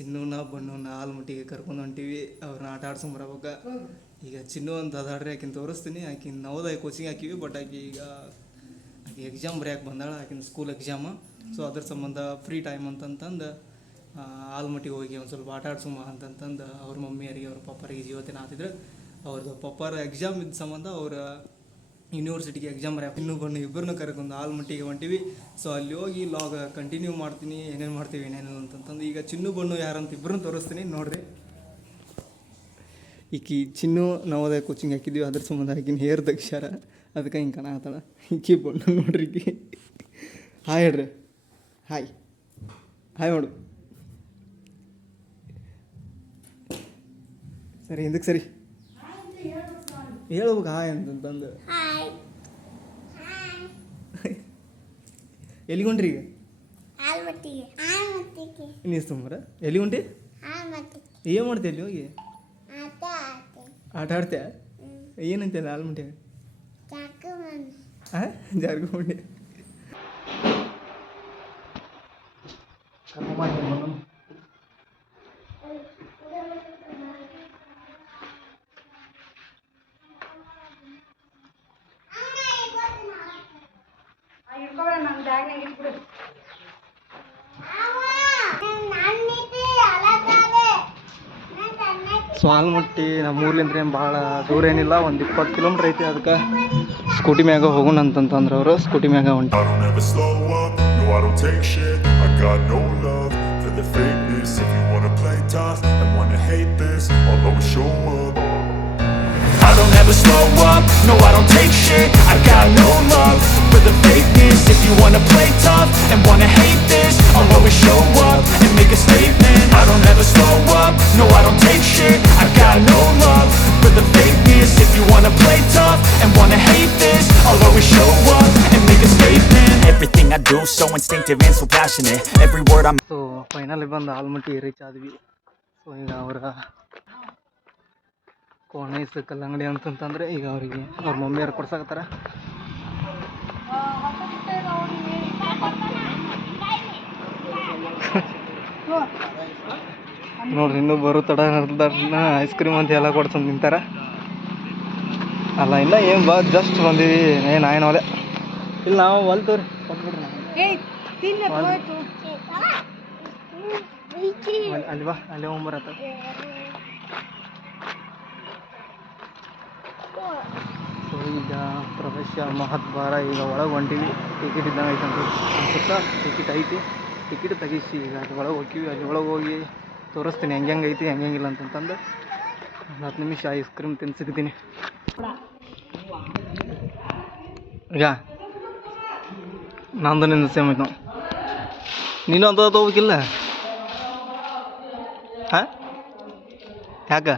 ಚಿನ್ನೂನ ಬಣ್ಣನ ಆಲ್ಮಟ್ಟಿಗೆ ಕರ್ಕೊಂಡು ಹೊಂಟೀವಿ. ಅವ್ರನ್ನ ಆಟ ಆಡ್ಸ್ಕೊಂಬರ್ಬೇಕು. ಈಗ ಚಿನ್ನು ಅಂತ ಅದಾಡ್ರಿ ಆಕಿನ ತೋರಿಸ್ತೀನಿ. ಆಕಿನ ನವೋದಯ ಕೋಚಿಂಗ್ ಹಾಕಿವಿ. ಬಟ್ ಆಕೆ ಎಕ್ಸಾಮ್ ಬರೆಯೋಕೆ ಬಂದಾಳ, ಆಕಿನ ಸ್ಕೂಲ್ ಎಕ್ಸಾಮ್. ಸೊ ಅದ್ರ ಸಂಬಂಧ ಫ್ರೀ ಟೈಮ್ ಅಂತಂತಂದು ಆಲ್ಮಟ್ಟಿಗೆ ಹೋಗಿ ಒಂದು ಸ್ವಲ್ಪ ಆಟ ಆಡ್ಸೋಮ ಅಂತಂತಂದು ಅವ್ರ ಮಮ್ಮಿಯರಿಗೆ ಅವ್ರ ಪಪ್ಪರಿಗೆ ಜೀವತಿನ ಆತಿದ್ರು. ಅವ್ರದ್ದು ಪಪ್ಪರ ಎಕ್ಸಾಮ್ ಇದ್ದ ಸಂಬಂಧ ಅವ್ರ ಯೂನಿವರ್ಸಿಟಿಗೆ ಎಕ್ಸಾಮ್ ಬರೆಯೋಕೆ ಇನ್ನೂ ಬಣ್ಣು ಇಬ್ಬರನ್ನೂ ಕರ್ಕೊಂಡು ಆಲ್ಮಟ್ಟಿಗೆ ಹೊಂಟೀವಿ. ಸೊ ಅಲ್ಲಿ ಹೋಗಿ ಲಾಗ್ ಕಂಟಿನ್ಯೂ ಮಾಡ್ತೀನಿ, ಏನೇನು ಮಾಡ್ತೀವಿ ಏನೇನು ಅಂತಂತಂದು. ಈಗ ಚಿನ್ನು ಬಣ್ಣು ಯಾರಂತ ಇಬ್ಬರನ್ನ ತೋರಿಸ್ತೀನಿ ನೋಡಿರಿ. ಈಕಿ ಚಿನ್ನು ನವೋದಯ ಕೋಚಿಂಗ್ ಹಾಕಿದ್ವಿ, ಅದ್ರ ಸಂಬಂಧ ಆಕಿನ ಹೇರ್ ದಕ್ಷಾರ ಅದಕ್ಕೆ ಹಿಂಗೆ ಕಾಣತ್ತಾಳ. ಈಕಿ ಬಣ್ಣು ನೋಡ್ರಿ. ಈಕಿ ಹಾಯ್ ಹೇಳ್ರಿ, ಹಾಯ್ ಹಾಯ್ ಮಾಡು. ಸರಿ ಹಿಂದಕ್ಕೆ ಸರಿ ಹೇಳ್ಬೇಕು ಹಾಯ್ ಅಂತಂತಂದು. ಎಲ್ಲಿ ಹೊಂಟ್ರಿ ಈಗ? ನೀಸ್ ತುಂಬರ ಎಲ್ಲಿ ಹೊಂಟಿ? ಏನು ಮಾಡ್ತೀಯ ಅಲ್ಲಿ ಹೋಗಿ? ಆಟ ಆಡ್ತೀಯ? ಏನಂತೀಯ ಆಲ್ಮಟ್ಟಿಯಾಗ? ಹಾಂ ಜಾರ್ಕೊಂಡೆ ಸೊ ಆಲ್ಮಟ್ಟಿ ನಮ್ಮ ಊರ್ಲಿಂದ್ರೆ ಭಾಳ ದೂರ ಏನಿಲ್ಲ, ಒಂದು 20 ಕಿಲೋಮೀಟ್ರ್ ಐತಿ. ಅದಕ್ಕೆ ಸ್ಕೂಟಿ ಮ್ಯಾಗ ಹೋಗೋಣ ಅಂತಂತಂದ್ರೆ ಅವರು ಸ್ಕೂಟಿ ಮ್ಯಾಗ ಹೊಂಟು. I don't ever slow up, no I don't take shit. I got no love for the fakeness. If you wanna play tough and wanna hate this, I'll always show up and make a statement. I don't ever slow up, no I don't take shit. I got no love for the fakeness. If you wanna play tough and wanna hate this, I'll always show up and make a statement. Everything I do so instinctive and so passionate. Every word I'm so finally ಬಂದು Almatti reach ಆದ್ವಿ. So ಈಗ ಅವರ ಕೋಣೈಸ್ ಕಲ್ಲಂಗಡಿ ಅಂತಂತಂದರೆ ಈಗ ಅವರಿಗೆ ಅವ್ರ ಮಮ್ಮಿಯವ್ರು ಕೊಡ್ಸಾಕತ್ತಾರ. ನೋಡ್ರಿ ಇನ್ನೂ ಬರೋ ತಡ ಐಸ್ ಕ್ರೀಮ್ ಅಂತ ಎಲ್ಲ ಕೊಡ್ಸಂದು ನಿಂತಾರ. ಅಲ್ಲ ಇನ್ನೂ ಏನು ಜಸ್ಟ್ ಬಂದೀವಿ. ಏನು ಒಲೆ ಇಲ್ಲ ನಾವು ಹೊಲ್ತವ್ರಿ ಕೊಟ್ಬಿಡ್ರಿ ಅಲ್ಲಿ ಬಾ, ಅಲ್ಲಿ ಹೋಗ್ಬರತ್ತ. ಸೊ ಈಗ ಪ್ರವೇಶ ಮಹದ್ವಾರ ಈಗ ಒಳಗೆ ಹೊಂಟೀವಿ. ಟಿಕೆಟ್ ಇದ್ದಂಗೆ ಐತೆ ಅಂತ ಅನ್ಸುತ್ತಾ. ಟಿಕೆಟ್ ಐತಿ, ಟಿಕೆಟ್ ತೆಗಿಸಿ ಈಗ ಅದು ಒಳಗೆ ಹೋಗ್ತೀವಿ. ಅಲ್ಲಿ ಒಳಗೆ ಹೋಗಿ ತೋರಿಸ್ತೀನಿ ಹೆಂಗೆ ಐತಿ ಹೆಂಗಿಲ್ಲ ಅಂತಂತಂದು. 10 ನಿಮಿಷ ಐಸ್ ಕ್ರೀಮ್ ತಿನ್ಸಿದ್ದೀನಿ. ಈಗ ನಂದು ನಿಂದು ಸೇಮ್ ಐತೆ ನಾವು. ನೀನು ಅಂತ ತೊಗೋಬೇಕಿಲ್ಲ? ಹಾಂ ಯಾಕೆ?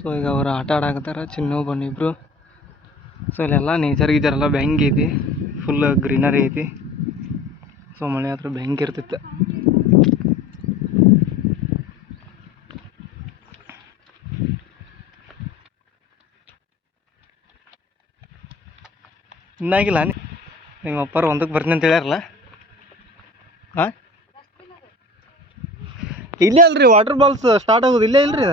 ಸೊ ಈಗ ಅವರು ಆಟ ಆಡಾಕತ್ತಾರ ಚಿನ್ನು ಬಣ್ಣಿಬ್ರು. ಸೊ ಇಲ್ಲೆಲ್ಲ ನೇಚರ್ ಗೀಚರೆಲ್ಲ ಬೆಂಕಿ ಐತಿ, ಫುಲ್ ಗ್ರೀನರಿ ಐತಿ. ಸೊ ಮಳೆ ಹತ್ರ ಬೆಂಕಿ ಇರ್ತಿತ್ತು. ಇನ್ನಾಗಿಲ್ಲ ನಿಮ್ಮ ಅಪ್ಪರು ಒಂದಕ್ಕೆ ಬರ್ತೀನಿ ಅಂತ ಹೇಳ್ಯಾರಲ್ಲ? ಹಾಂ ಇಲ್ಲೇ ಅಲ್ರಿ ವಾಟರ್ ಬಾಲ್ಸ್ ಸ್ಟಾರ್ಟ್ ಆಗೋದು ಇಲ್ಲೇ ಇಲ್ರಿ.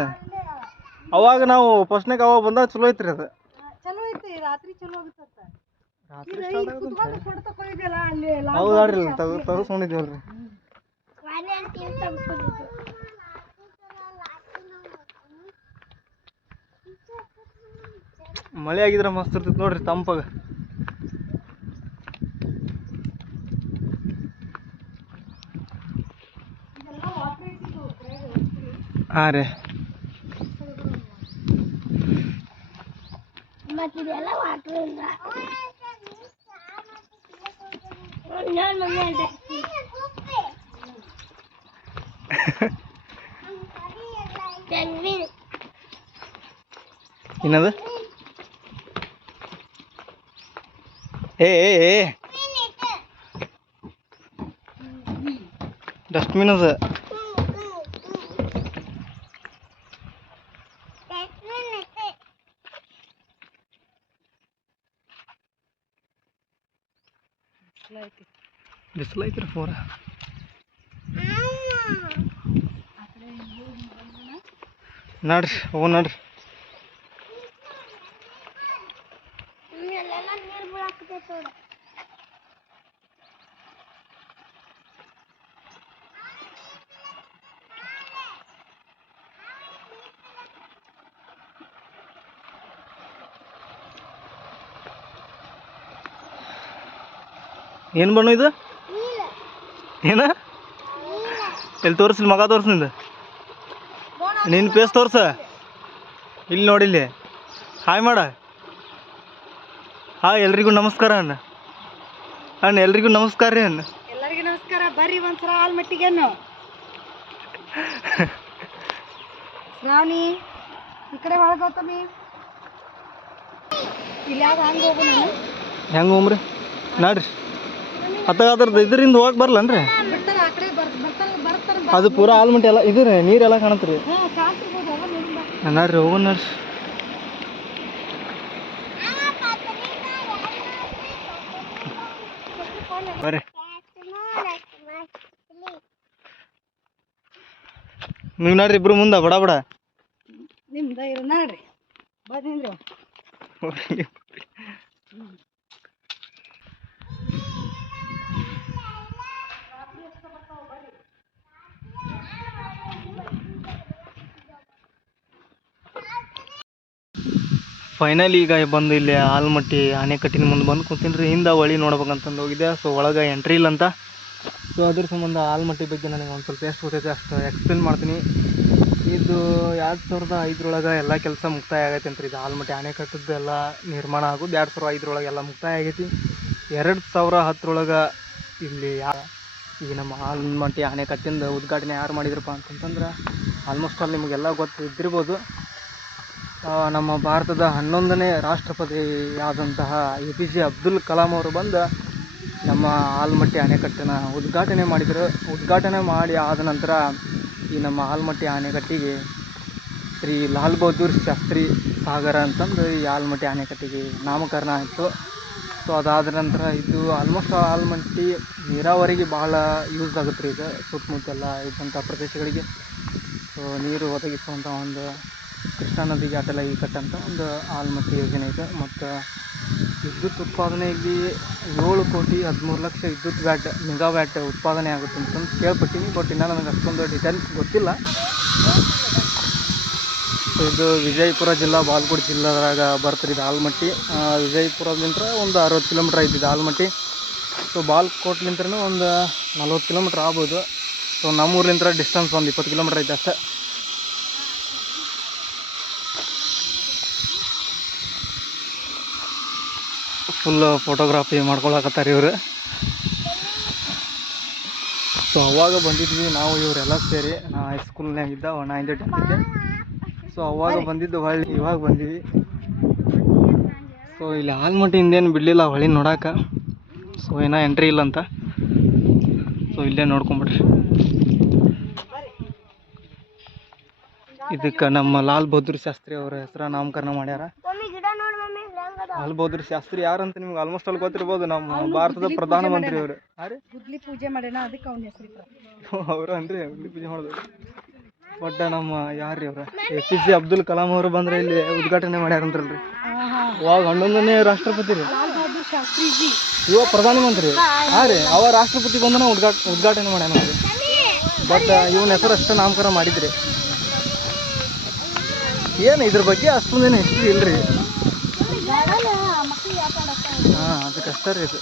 ಅವಾಗ ನಾವು ಫಸ್ಟ್ನಾಗ ಅವಾಗ ಬಂದಾಗ ಚಲೋ ಐತ್ರಿ ಅದು. ಹೌದಾಡ್ರಿ ತೆಗೆಸ್ಕೊಂಡಿದ್ದೀವಲ್ರಿ. ಮಳೆ ಆಗಿದ್ರೆ ಮಸ್ತ್ ಇರ್ತೈತಿ ನೋಡ್ರಿ ತಂಪಾಗ. ಹಾಂ ರೀ ಏನದು? ಡಸ್ಟ್ಬಿನ್ ಅದು. ಬಿಸಿಲು ಐತ್ರಿ ಪೂರ. ನಡ್ರಿ ಹೋಗಿ ನಡ್ರಿ. ಏನು ಬಣ್ಣ ಇದು? ಏನ ಎಲ್ಲಿ ತೋರಿಸ್ಲಿ ಮಗ ತೋರಿಸ್ ನಿಂದು ನಿನ್ನ ಪೇಸ್ ತೋರ್ಸ. ಇಲ್ಲಿ ನೋಡಿಲ್ಲಿ ಹಾಯ್ ಮಾಡ. ಹಾಯ್ ಎಲ್ರಿಗೂ ನಮಸ್ಕಾರ ಅಣ್ಣ. ಅಣ್ಣ ಎಲ್ರಿಗೂ ನಮಸ್ಕಾರ ರೀ ಅಣ್ಣ. ಎಲ್ಲರಿಗೂ ನಮಸ್ಕಾರ. ಬರ್ರಿ ಒಂದ್ಸಲ ಆಲ್ಮಟ್ಟಿಗೆನ್ನು. ಶ್ರಾವಣಿ ಈ ಕಡೆ ಒಳಗೆ ಹೋಗ್ತಮ್ಮಿ. ಇಲ್ಲಿ ಯಾವ್ದು ಹಂಗೆ ಹೋಗೋಣ. ಹೆಂಗೆ ಹೋಗ್ರಿ ನೋಡ್ರಿ. ಅದ್ರದ್ದು ಇದರಿಂದ ಹೋಗಕ್ಕೆ ಬರಲ್ಲನ್ರಿ? ಬಿಡ್ತಾರೆ ಆ ಕಡೆ ಬರ್ತಾರೆ. ಅದು ಪೂರಾ ಆಲ್ಮಟ್ಟಿ ಎಲ್ಲ ಇದು ನೀರೆಲ್ಲ ಕಾಣತ್ರಿ. ಕಾಣ್ತಿರ್ಬೋದು. ಹೋಗೋಣ ನೋಡೋಣ. ನೋಡ್ರಿ ಹೋಗೋಣ ನೋಡ್ರಿ. ಬರ್ರಿ ನೀವು ನೋಡ್ರಿ ಇಬ್ರು ಮುಂದೆ ಬಡ ಬಡ ನಿಮ್ದು ಇರು ನೋಡ್ರಿ. ಬಂದಿಂದ್ರು ಫೈನಲಿ ಈಗ ಬಂದು ಇಲ್ಲಿ ಆಲ್ಮಟ್ಟಿ ಆನೆಕಟ್ಟಿನ ಮುಂದೆ ಬಂದು ಕೂತೀನಿ ರೀ. ಹಿಂದೆ ಹೊಳಿ ನೋಡ್ಬೇಕಂತಂದು ಹೋಗಿದ್ದೆ. ಸೊ ಒಳಗೆ ಎಂಟ್ರಿ ಇಲ್ಲ ಅಂತ. ಸೊ ಅದ್ರ ಸಂಬಂಧ ಆಲ್ಮಟ್ಟಿ ಬಗ್ಗೆ ನನಗೆ ಒಂದು ಸ್ವಲ್ಪ ಎಷ್ಟು ಗೊತ್ತೈತೆ ಅಷ್ಟು ಎಕ್ಸ್ಪ್ಲೇನ್ ಮಾಡ್ತೀನಿ. ಇದು 2005 ಎಲ್ಲ ಕೆಲಸ ಮುಕ್ತಾಯ ಆಗೈತೆ ಅಂತ. ಇದು ಆಲ್ಮಟ್ಟಿ ಆನೆಕಟ್ಟದ್ದು ಎಲ್ಲ ನಿರ್ಮಾಣ ಆಗೋದು 2005 ಎಲ್ಲ ಮುಕ್ತಾಯ ಆಗೈತಿ. 2010 ಇಲ್ಲಿ ಈ ನಮ್ಮ ಆಲ್ಮಟ್ಟಿ ಆನೆಕಟ್ಟಿಂದ ಉದ್ಘಾಟನೆ ಯಾರು ಮಾಡಿದ್ರಪ್ಪ ಅಂತಂತಂದ್ರೆ ಆಲ್ಮೋಸ್ಟ್ ಆಲ್ ನಿಮಗೆಲ್ಲ ಗೊತ್ತಿದ್ದಿರ್ಬೋದು. ನಮ್ಮ ಭಾರತದ 11ನೇ ರಾಷ್ಟ್ರಪತಿ ಆದಂತಹ APJ ಅಬ್ದುಲ್ ಕಲಾಂ ಅವರು ಬಂದು ನಮ್ಮ ಆಲ್ಮಟ್ಟಿ ಆನೆಕಟ್ಟನ್ನು ಉದ್ಘಾಟನೆ ಮಾಡಿದರು. ಉದ್ಘಾಟನೆ ಮಾಡಿ ಆದ ನಂತರ ಈ ನಮ್ಮ ಆಲ್ಮಟ್ಟಿ ಆನೆಕಟ್ಟಿಗೆ ಶ್ರೀ ಲಾಲ್ ಬಹದ್ದೂರ್ ಶಾಸ್ತ್ರಿ ಸಾಗರ ಅಂತಂದು ಈ ಆಲ್ಮಟ್ಟಿ ಆನೆಕಟ್ಟಿಗೆ ನಾಮಕರಣ ಆಯಿತು. ಸೊ ಅದಾದ ನಂತರ ಇದು ಆಲ್ಮೋಸ್ಟ್ ಆಲ್ಮಟ್ಟಿ ನೀರಾವರಿಗೆ ಭಾಳ ಯೂಸ್ ಆಗುತ್ತೆ ರೀ. ಇದು ಸುತ್ತಮುತ್ತೆಲ್ಲ ಇದ್ದಂಥ ಪ್ರದೇಶಗಳಿಗೆ ಸೊ ನೀರು ಒದಗಿಸುವಂಥ ಒಂದು ಕೃಷ್ಣಾ ನದಿಗೆ ಅಡ್ಡಲ ಈ ಕಟ್ಟಂಥ ಒಂದು ಆಲ್ಮಟ್ಟಿ ಯೋಜನೆ ಇದೆ. ಮತ್ತು ವಿದ್ಯುತ್ ಉತ್ಪಾದನೆಯಲ್ಲಿ 7,13,00,000 ವಿದ್ಯುತ್ ಮೆಗಾವ್ಯಾಟ್ ಉತ್ಪಾದನೆ ಆಗುತ್ತೆ ಅಂತಂದು ಕೇಳ್ಪಟ್ಟಿನಿ. ಬಟ್ ಇನ್ನೂ ನನಗೆ ಅಷ್ಟೊಂದು ಡೀಟೇಲ್ಸ್ ಗೊತ್ತಿಲ್ಲ. ಸೊ ಇದು ವಿಜಯಪುರ ಜಿಲ್ಲಾ ಬಾಗಲಕೋಟೆ ಜಿಲ್ಲೆದಾಗ ಬರ್ತದೆ ಇದು ಆಲ್ಮಟ್ಟಿ. ವಿಜಯಪುರದಿಂದ ಒಂದು 60 ಕಿಲೋಮೀಟ್ರ್ ಐತಿದ್ದು ಆಲ್ಮಟ್ಟಿ. ಸೊ ಬಾಗಲಕೋಟ್ಲಿಂತ್ರನೂ ಒಂದು 40 ಕಿಲೋಮೀಟ್ರ್ ಆಗ್ಬೋದು. ಸೊ ನಮ್ಮೂರ್ಲಿಂದ ಡಿಸ್ಟೆನ್ಸ್ ಒಂದು 20 ಕಿಲೋಮೀಟ್ರ್ ಐತೆ ಅಷ್ಟೇ. ಫುಲ್ ಫೋಟೋಗ್ರಾಫಿ ಮಾಡ್ಕೊಳಕತ್ತಾರೆ ಇವರು. ಸೊ ಅವಾಗ ಬಂದಿದ್ವಿ ನಾವು ಇವರೆಲ್ಲ ಸೇರಿ. ನಾ ಹೈಸ್ಕೂಲ್ನಾಗ ಇದ್ದ 9th 10th ಇದ್ದೆ. ಸೊ ಅವಾಗ ಬಂದಿದ್ದು ಹೊಳ್ಳಿ ಇವಾಗ ಬಂದೀವಿ. ಸೊ ಇಲ್ಲಿ ಆಲ್ಮಟ್ಟಿ ಹಿಂದೇನು ಬಿಡಲಿಲ್ಲ ಹೊಳಿ ನೋಡೋಕೆ. ಸೊ ಏನೋ ಎಂಟ್ರಿ ಇಲ್ಲ ಅಂತ. ಸೊ ಇಲ್ಲೇ ನೋಡ್ಕೊಂಬಿಡ್ರಿ. ಇದಕ್ಕೆ ನಮ್ಮ ಲಾಲ್ ಬಹದ್ದೂರ್ ಶಾಸ್ತ್ರಿ ಅವರ ಹೆಸರ ನಾಮಕರಣ ಮಾಡ್ಯಾರ. ಲಾಲ್ ಬಹದ್ದೂರ್ ಶಾಸ್ತ್ರಿ ಯಾರಂತ ನಿಮ್ಗೆ ಆಲ್ಮೋಸ್ಟ್ ಅಲ್ಲಿ ಗೊತ್ತಿರ್ಬೋದು. ನಮ್ಮ ಭಾರತದ ಪ್ರಧಾನಮಂತ್ರಿ ಅವರು. ಗುದ್ಲಿ ಪೂಜೆ ಮಾಡ್ಯಾನ, ಅದಕ್ಕೆ ಅವನ ಹೆಸರು. ಅವರು ಅಂದ್ರೆ ಗುದ್ಲಿ ಪೂಜೆ ಮಾಡಿದ್ರು. ಬಟ್ ನಮ್ಮ ಯಾರ್ರಿ ಅವ್ರ APJ ಅಬ್ದುಲ್ ಕಲಾಂ ಅವರು ಬಂದ್ರೆ ಇಲ್ಲಿ ಉದ್ಘಾಟನೆ ಮಾಡ್ಯಾರಂತಲ್ರಿ. ಅವಾಗ 11ನೇ ರಾಷ್ಟ್ರಪತಿ ರೀ. ಇವ ಪ್ರಧಾನಮಂತ್ರಿ ರೀ. ಅವ ರಾಷ್ಟ್ರಪತಿ ಬಂದನ ಉದ್ಘಾಟನೆ ಮಾಡ್ಯಾನ. ಬಟ್ ಇವನ ಹೆಸರು ಅಷ್ಟೇ ನಾಮಕರಣ ಮಾಡಿದ್ರಿ. ಏನು ಇದ್ರ ಬಗ್ಗೆ ಅಷ್ಟೊಂದೇನು ಹಿಸ್ಟ್ರಿ ಇಲ್ರಿ. ಹಾಂ ಅದಕ್ಕೆ ಅಷ್ಟೇ ರೀ ಇದು.